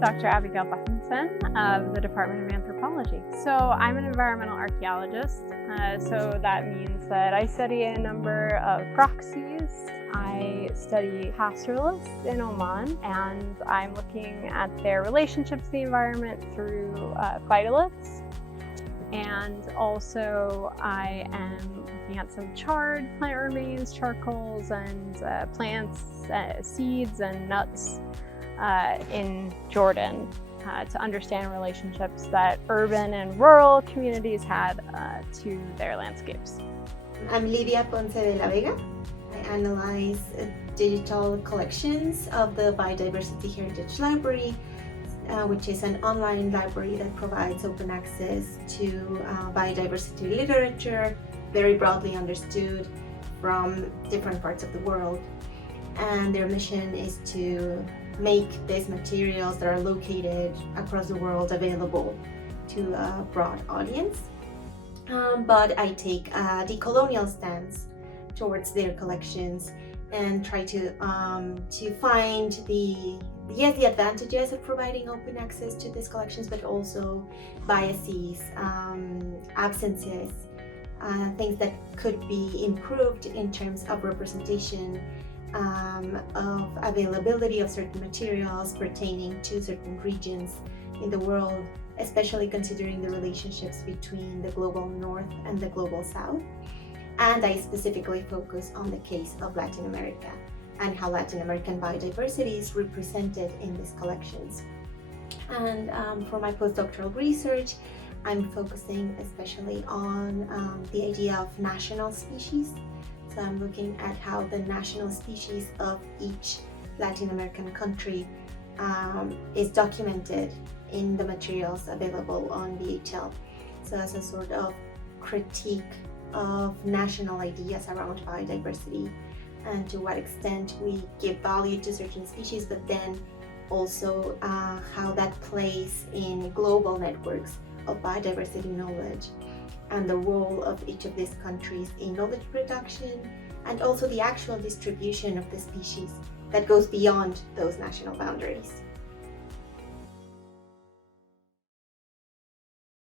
Dr. Abigail Buffington of the Department of Anthropology. So I'm an environmental archaeologist, so that means that I study a number of proxies. I study pastoralists in Oman, and I'm looking at their relationship to the environment through phytoliths. And also I am looking at some charred plant remains, charcoals, and plants, seeds and nuts in Jordan to understand relationships that urban and rural communities had to their landscapes. I'm Lidia Ponce de la Vega. I analyze digital collections of the Biodiversity Heritage Library, which is an online library that provides open access to biodiversity literature, very broadly understood, from different parts of the world. And their mission is to make these materials that are located across the world available to a broad audience. But I take a decolonial stance towards their collections and try to find the advantages of providing open access to these collections, but also biases, absences, things that could be improved in terms of representation, of availability of certain materials pertaining to certain regions in the world, especially considering the relationships between the global north and the global south. And I specifically focus on the case of Latin America and how Latin American biodiversity is represented in these collections. And for my postdoctoral research, I'm focusing especially on the idea of national species. So I'm looking at how the national species of each Latin American country is documented in the materials available on VHL. So as a sort of critique of national ideas around biodiversity and to what extent we give value to certain species, but then also how that plays in global networks of biodiversity knowledge and the role of each of these countries in knowledge production, and also the actual distribution of the species that goes beyond those national boundaries.